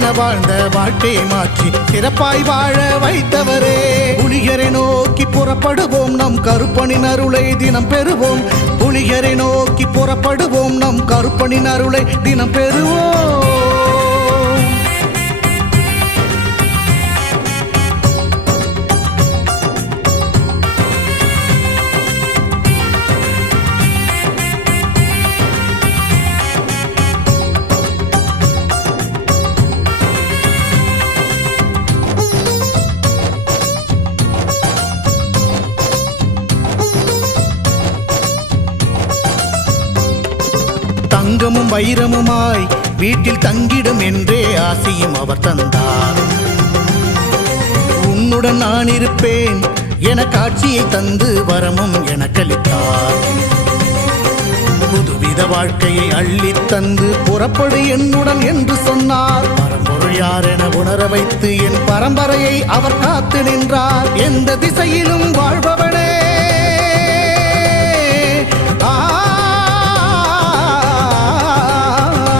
என வாழ்ந்த வாழ்க்கையை மாற்றி சிறப்பாய் வாழ வைத்தவரே. புலிகரை நோக்கி புறப்படுவோம், நம் கருப்பனின் அருளை தினம் பெறுவோம். புலிகரை நோக்கி புறப்படுவோம், நம் கருப்பனின் அருளை தினம் பெறுவோம். தங்கமும் வைரமுமாய் வீட்டில் தங்கிடும் என்றே ஆசியும் அவர் தந்தார். உன்னுடன் நான் இருப்பேன் என காட்சியை தந்து வரமும் எனக்களித்தார். புதுவித வாழ்க்கையை அள்ளி தந்து புறப்படு என்னுடன் என்று சொன்னார். பரம்பொருள் யார் என உணர வைத்து என் பரம்பரையை அவர் காத்து நின்றார். எந்த திசையிலும் வாழ்வ